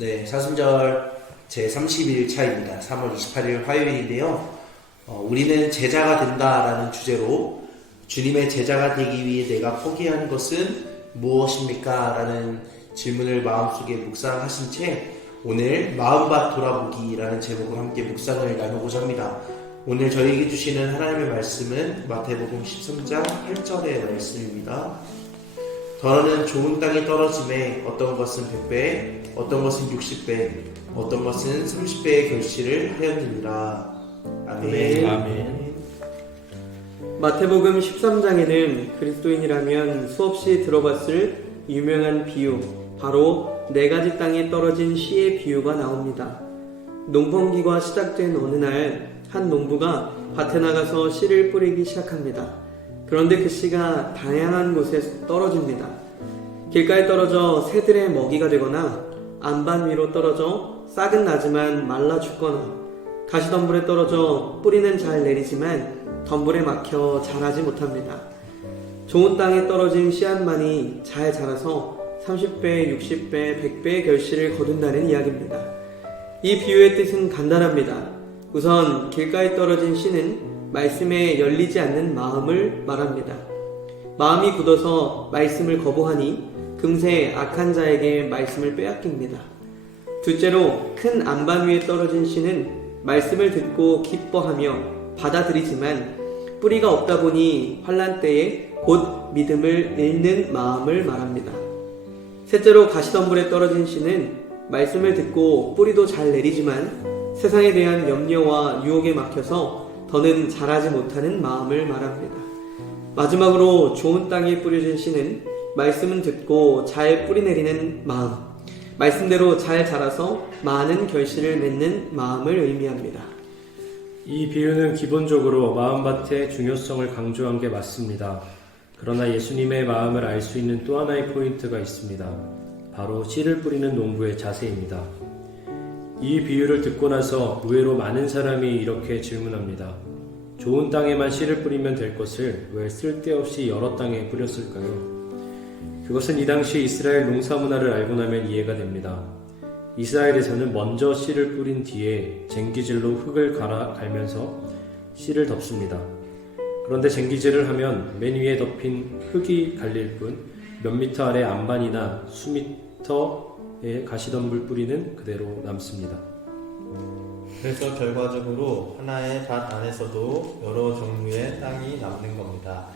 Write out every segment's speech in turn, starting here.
네, 사순절 제30일차입니다. 3월 28일 화요일인데요. 우리는 제자가 된다라는 주제로 주님의 제자가 되기 위해 내가 포기한 것은 무엇입니까? 라는 질문을 마음속에 묵상하신 채 오늘 마음밭 돌아보기라는 제목으로 함께 묵상을 나누고자 합니다. 오늘 저희에게 주시는 하나님의 말씀은 마태복음 13장 8절의 말씀입니다. 더러는 좋은 땅에 떨어짐에 어떤 것은 100배, 어떤 것은 60배, 어떤 것은 30배의 결실을 하였느니라. 아멘. 아멘. 마태복음 13장에는 그리스도인이라면 수없이 들어봤을 유명한 비유, 바로 4가지 땅에 떨어진 씨의 비유가 나옵니다. 농번기가 시작된 어느 날 한 농부가 밭에 나가서 씨를 뿌리기 시작합니다. 그런데 그 씨가 다양한 곳에 떨어집니다. 길가에 떨어져 새들의 먹이가 되거나 안반 위로 떨어져 싹은 나지만 말라 죽거나 가시덤불에 떨어져 뿌리는 잘 내리지만 덤불에 막혀 자라지 못합니다. 좋은 땅에 떨어진 씨앗만이 잘 자라서 30배, 60배, 100배의 결실을 거둔다는 이야기입니다. 이 비유의 뜻은 간단합니다. 우선 길가에 떨어진 씨는 말씀에 열리지 않는 마음을 말합니다. 마음이 굳어서 말씀을 거부하니 금세 악한 자에게 말씀을 빼앗깁니다. 둘째로 큰 안반 위에 떨어진 씨는 말씀을 듣고 기뻐하며 받아들이지만 뿌리가 없다 보니 환난 때에 곧 믿음을 잃는 마음을 말합니다. 셋째로 가시덤불에 떨어진 씨는 말씀을 듣고 뿌리도 잘 내리지만 세상에 대한 염려와 유혹에 막혀서 더는 자라지 못하는 마음을 말합니다. 마지막으로 좋은 땅에 뿌려진 씨는 말씀은 듣고 잘 뿌리내리는 마음, 말씀대로 잘 자라서 많은 결실을 맺는 마음을 의미합니다. 이 비유는 기본적으로 마음밭의 중요성을 강조한 게 맞습니다. 그러나 예수님의 마음을 알 수 있는 또 하나의 포인트가 있습니다. 바로 씨를 뿌리는 농부의 자세입니다. 이 비유를 듣고 나서 의외로 많은 사람이 이렇게 질문합니다. 좋은 땅에만 씨를 뿌리면 될 것을 왜 쓸데없이 여러 땅에 뿌렸을까요? 그것은 이 당시 이스라엘 농사 문화를 알고 나면 이해가 됩니다. 이스라엘에서는 먼저 씨를 뿌린 뒤에 쟁기질로 흙을 갈면서 씨를 덮습니다. 그런데 쟁기질을 하면 맨 위에 덮인 흙이 갈릴 뿐 몇 미터 아래 안반이나 수미터의 가시덤불 뿌리는 그대로 남습니다. 그래서 결과적으로 하나의 밭 안에서도 여러 종류의 땅이 남는 겁니다.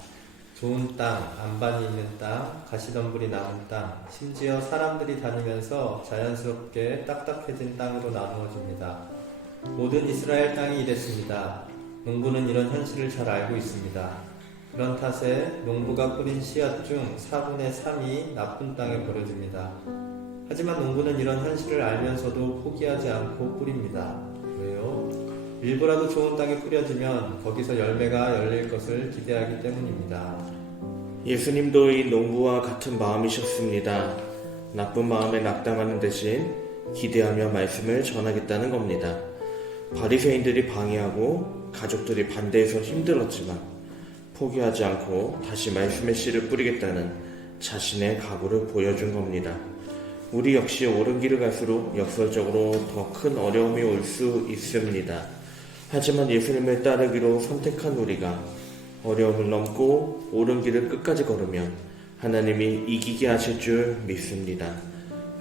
좋은 땅, 안반이 있는 땅, 가시덤불이 남은 땅, 심지어 사람들이 다니면서 자연스럽게 딱딱해진 땅으로 나누어집니다. 모든 이스라엘 땅이 이랬습니다. 농부는 이런 현실을 잘 알고 있습니다. 그런 탓에 농부가 뿌린 씨앗 중 4분의 3이 나쁜 땅에 버려집니다. 하지만 농부는 이런 현실을 알면서도 포기하지 않고 뿌립니다. 왜요? 일부라도 좋은 땅에 뿌려지면 거기서 열매가 열릴 것을 기대하기 때문입니다. 예수님도 이 농부와 같은 마음이셨습니다. 나쁜 마음에 낙담하는 대신 기대하며 말씀을 전하겠다는 겁니다. 바리새인들이 방해하고 가족들이 반대해서 힘들었지만 포기하지 않고 다시 말씀의 씨를 뿌리겠다는 자신의 각오를 보여준 겁니다. 우리 역시 옳은 길을 갈수록 역설적으로 더 큰 어려움이 올 수 있습니다. 하지만 예수님을 따르기로 선택한 우리가 어려움을 넘고 옳은 길을 끝까지 걸으면 하나님이 이기게 하실 줄 믿습니다.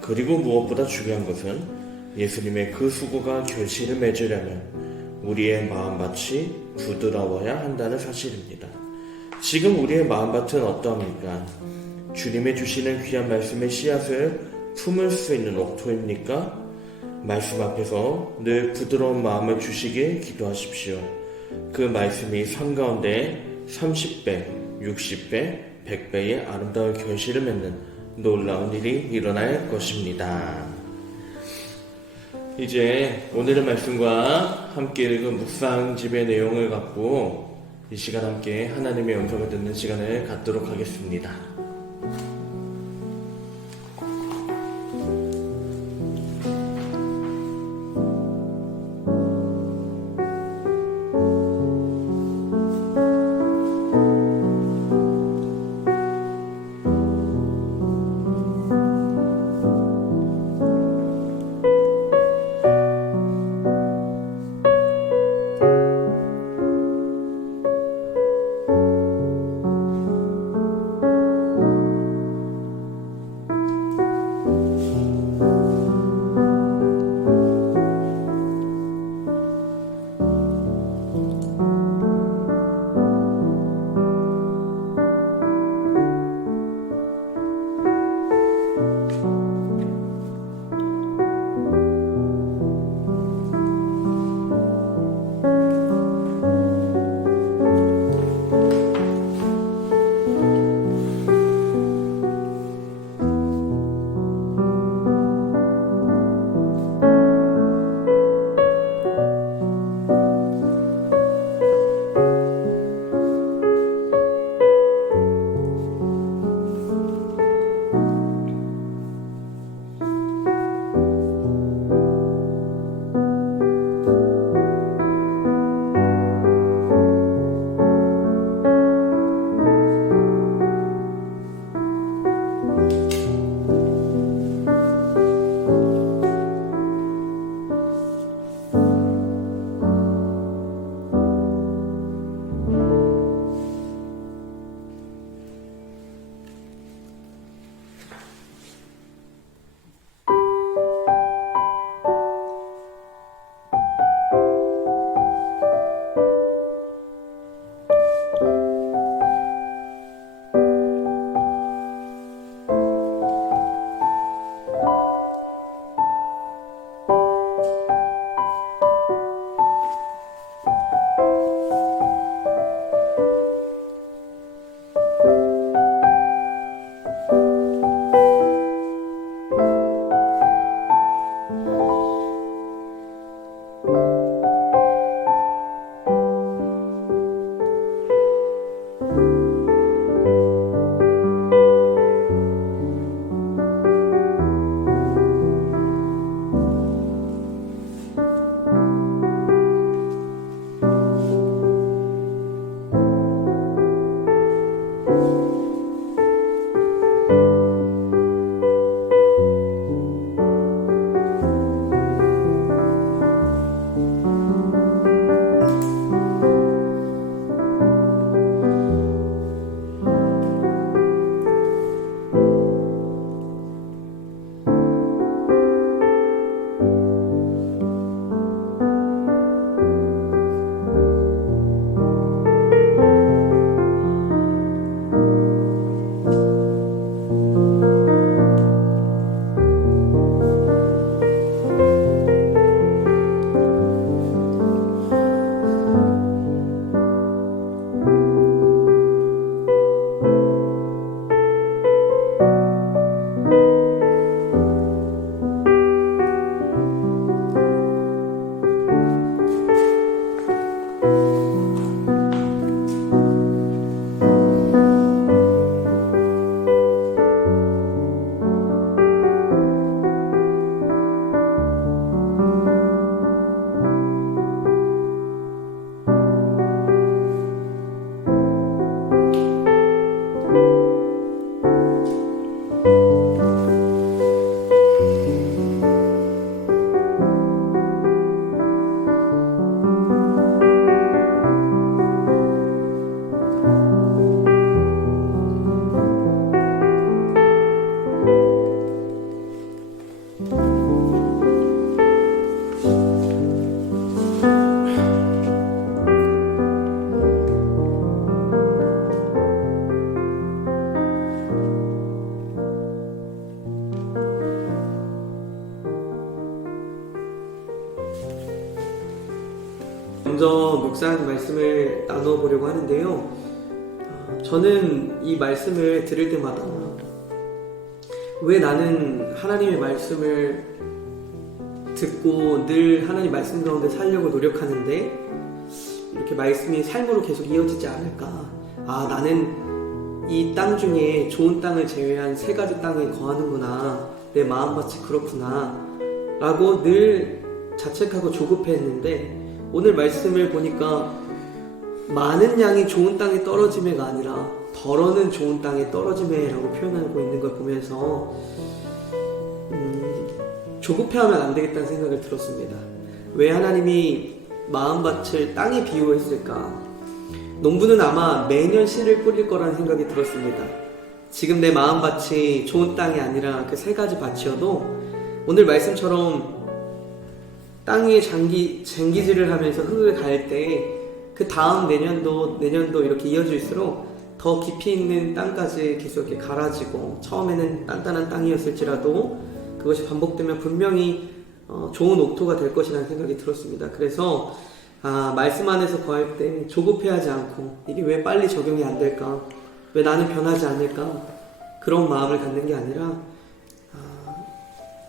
그리고 무엇보다 중요한 것은 예수님의 그 수고가 결실을 맺으려면 우리의 마음밭이 부드러워야 한다는 사실입니다. 지금 우리의 마음밭은 어떠합니까? 주님의 주시는 귀한 말씀의 씨앗을 품을 수 있는 옥토입니까? 말씀 앞에서 늘 부드러운 마음을 주시길 기도하십시오. 그 말씀이 삶 가운데 30배, 60배, 100배의 아름다운 결실을 맺는 놀라운 일이 일어날 것입니다. 이제 오늘의 말씀과 함께 읽은 묵상집의 내용을 갖고 이 시간 함께 하나님의 음성을 듣는 시간을 갖도록 하겠습니다. 먼저 묵상 말씀을 나눠보려고 하는데요. 저는 이 말씀을 들을 때마다 왜 나는 하나님의 말씀을 듣고 늘 하나님 말씀 가운데 살려고 노력하는데 이렇게 말씀이 삶으로 계속 이어지지 않을까. 나는 이 땅 중에 좋은 땅을 제외한 3가지 땅에 거하는구나. 내 마음밭이 그렇구나 라고 늘 자책하고 조급해했는데 오늘 말씀을 보니까 많은 양이 좋은 땅에 떨어짐에가 아니라 덜어는 좋은 땅에 떨어짐에라고 표현하고 있는 걸 보면서 조급해하면 안 되겠다는 생각을 들었습니다. 왜 하나님이 마음밭을 땅에 비유했을까? 농부는 아마 매년 씨를 뿌릴 거라는 생각이 들었습니다. 지금 내 마음밭이 좋은 땅이 아니라 그 3가지 밭이어도 오늘 말씀처럼 땅 위에 쟁기질을 하면서 흙을 갈 때 그 다음 내년도 이렇게 이어질수록 더 깊이 있는 땅까지 계속 이렇게 갈아지고 처음에는 단단한 땅이었을지라도 그것이 반복되면 분명히 좋은 옥토가 될 것이라는 생각이 들었습니다. 그래서 말씀 안에서 거할 때 조급해하지 않고 이게 왜 빨리 적용이 안 될까? 왜 나는 변하지 않을까? 그런 마음을 갖는 게 아니라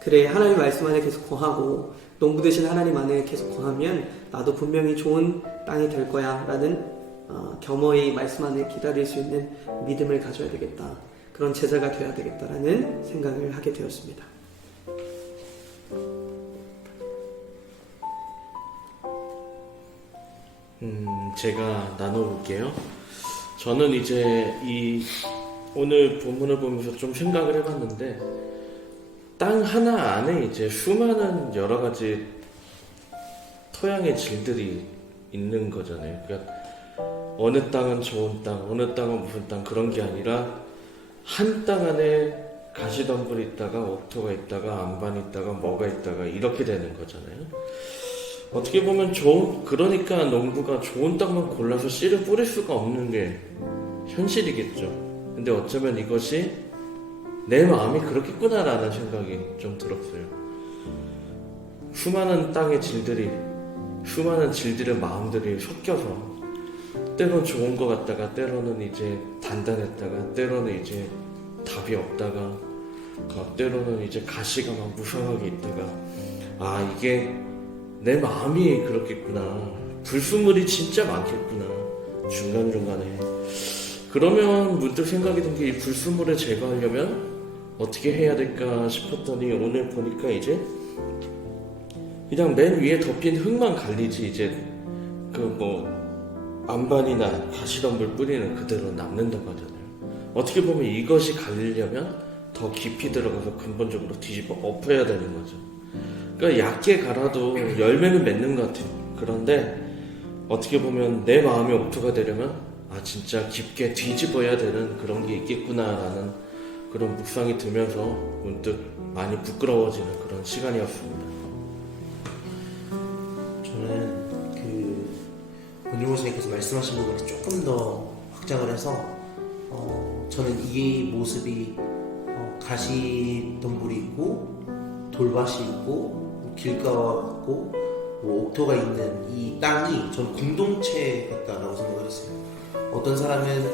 그래 하나님 말씀 안에 계속 거하고 농부 되신 하나님 안에 계속 거하면 나도 분명히 좋은 땅이 될 거야 라는 겸허히 말씀 안에 기다릴 수 있는 믿음을 가져야 되겠다. 그런 제자가 되어야 되겠다라는 생각을 하게 되었습니다. 제가 나눠볼게요. 저는 이제 오늘 본문을 보면서 좀 생각을 해봤는데 땅 하나 안에 이제 수많은 여러 가지 토양의 질들이 있는 거잖아요. 그러니까 어느 땅은 좋은 땅, 어느 땅은 무슨 땅 그런 게 아니라 한 땅 안에 가시덤불이 있다가 옥토가 있다가 안반이 있다가 뭐가 있다가 이렇게 되는 거잖아요. 어떻게 보면 그러니까 농부가 좋은 땅만 골라서 씨를 뿌릴 수가 없는 게 현실이겠죠. 근데 어쩌면 이것이 내 마음이 그렇겠구나라는 생각이 좀 들었어요. 수많은 땅의 질들이, 수많은 질들의 마음들이 섞여서 때로는 좋은 것 같다가 때로는 이제 단단했다가 때로는 이제 답이 없다가 때로는 이제 가시가 막 무성하게 있다가 이게 내 마음이 그렇겠구나. 불순물이 진짜 많겠구나. 중간중간에. 그러면 문득 생각이 든 게 이 불순물을 제거하려면 어떻게 해야 될까 싶었더니 오늘 보니까 이제 그냥 맨 위에 덮인 흙만 갈리지 이제 그 뭐 안반이나 가시덤불 뿌리는 그대로 남는다고 하잖아요. 어떻게 보면 이것이 갈리려면 더 깊이 들어가서 근본적으로 뒤집어 엎어야 되는 거죠. 그러니까 얕게 갈아도 열매는 맺는 것 같아요. 그런데 어떻게 보면 내 마음이 옥토가 되려면 진짜 깊게 뒤집어야 되는 그런 게 있겠구나라는 그런 묵상이 들면서 문득 많이 부끄러워지는 그런 시간이었습니다. 저는 본유 목사님께서 말씀하신 부분을 조금 더 확장을 해서 저는 이 모습이 가시덤불이 있고 돌밭이 있고 길가와 같고 옥토가 있는 이 땅이 전 공동체 같다라고 생각을 했어요. 어떤 사람은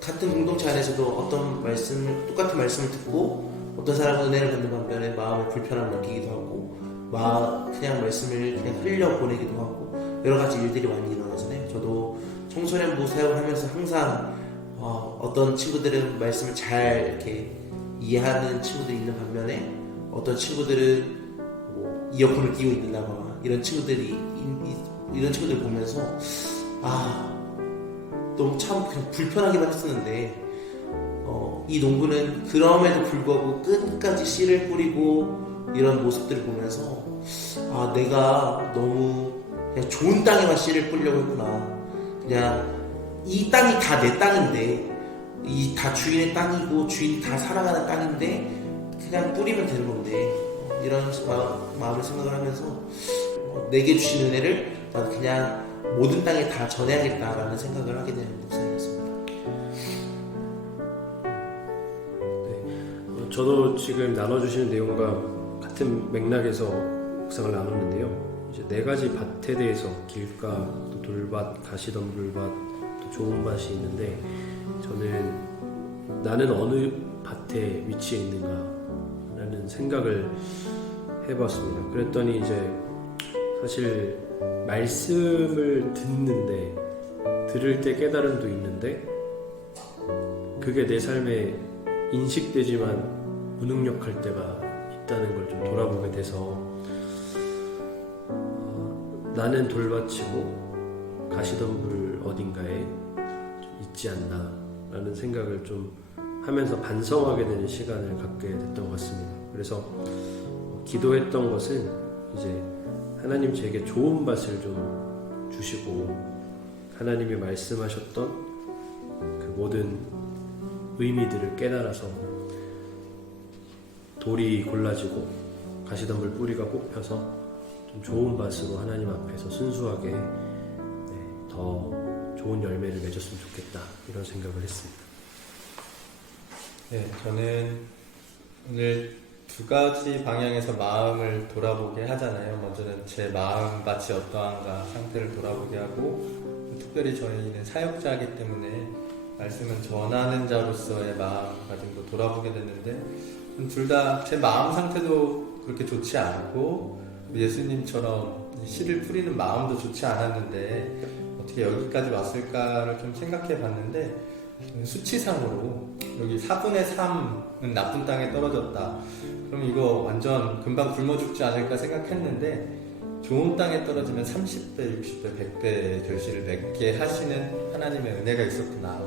같은 공동체 안에서도 똑같은 말씀을 듣고 어떤 사람은 은혜를 받는 반면에 마음에 불편함을 느끼기도 하고 그냥 말씀을 그냥 흘려보내기도 하고 여러 가지 일들이 많이 일어나잖아요. 저도 청소년부 사역하면서 항상 어떤 친구들은 말씀을 잘 이렇게 이해하는 친구들이 있는 반면에 어떤 친구들은 이어폰을 끼고 있는다거나 이런 친구들 보면서 너무 참 그냥 불편하기만 했었는데 이 농부는 그럼에도 불구하고 끝까지 씨를 뿌리고 이런 모습들을 보면서 내가 너무 그냥 좋은 땅에만 씨를 뿌리려고 했구나. 그냥 이 땅이 다 내 땅인데 이 다 주인의 땅이고 주인이 다 살아가는 땅인데 그냥 뿌리면 되는 건데 이런 마음을 생각을 하면서 내게 주신 은혜를 나도 그냥 모든 땅에 다 전해야겠다라는 생각을 하게 되는 목사님이었습니다. 저도 지금 나눠주시는 내용과 같은 맥락에서 묵상을 나눴는데요. 이제 네 가지 밭에 대해서 길가, 또 돌밭, 가시덤불밭, 또 좋은 밭이 있는데 저는 나는 어느 밭에 위치해 있는가라는 생각을 해봤습니다. 그랬더니 이제 사실 말씀을 들을 때 깨달음도 있는데 그게 내 삶에 인식되지만 무능력할 때가 있다는 걸 좀 돌아보게 돼서 나는 돌밭이고 가시덤불 어딘가에 좀 있지 않나 라는 생각을 좀 하면서 반성하게 되는 시간을 갖게 됐던 것 같습니다. 그래서 기도했던 것은 이제 하나님 제게 좋은 밭을 좀 주시고 하나님이 말씀하셨던 그 모든 의미들을 깨달아서 돌이 골라지고 가시덤불 뿌리가 뽑혀서 좀 좋은 밭으로 하나님 앞에서 순수하게 더 좋은 열매를 맺었으면 좋겠다 이런 생각을 했습니다. 네, 저는 오늘 두 가지 방향에서 마음을 돌아보게 하잖아요. 먼저는 제 마음밭이 어떠한가 상태를 돌아보게 하고 특별히 저희는 사역자이기 때문에 말씀은 전하는 자로서의 마음가짐도 돌아보게 됐는데 둘 다 제 마음 상태도 그렇게 좋지 않고 예수님처럼 씨를 뿌리는 마음도 좋지 않았는데 어떻게 여기까지 왔을까를 좀 생각해 봤는데 수치상으로 여기 4분의 3은 나쁜 땅에 떨어졌다. 그럼 이거 완전 금방 굶어 죽지 않을까 생각했는데 좋은 땅에 떨어지면 30배, 60배, 100배 결실을 맺게 하시는 하나님의 은혜가 있었구나.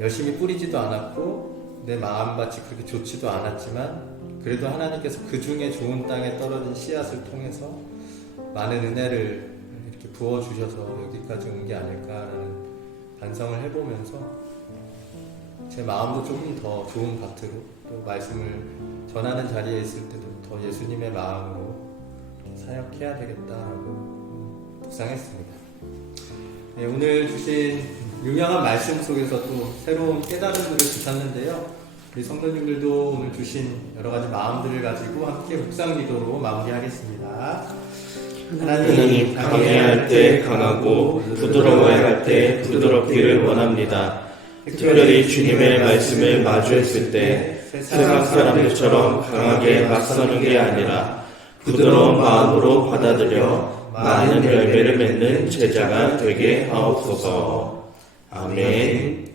열심히 뿌리지도 않았고 내 마음밭이 그렇게 좋지도 않았지만 그래도 하나님께서 그 중에 좋은 땅에 떨어진 씨앗을 통해서 많은 은혜를 이렇게 부어주셔서 여기까지 온 게 아닐까라는 반성을 해보면서 제 마음도 조금 더 좋은 밭으로 또 말씀을 전하는 자리에 있을 때도 더 예수님의 마음으로 사역해야 되겠다라고 묵상했습니다. 네, 오늘 주신 유명한 말씀 속에서 또 새로운 깨달음들을 주셨는데요. 우리 성도님들도 오늘 주신 여러 가지 마음들을 가지고 함께 묵상 기도로 마무리하겠습니다. 하나님, 강해야 할 때 강하고 부드러워야 할 때 부드럽기를 원합니다. 특별히 주님의 말씀을 마주했을 때 세상 사람들처럼 강하게 맞서는 게 아니라 부드러운 마음으로 받아들여 많은 열매를 맺는 제자가 되게 하옵소서. 아멘.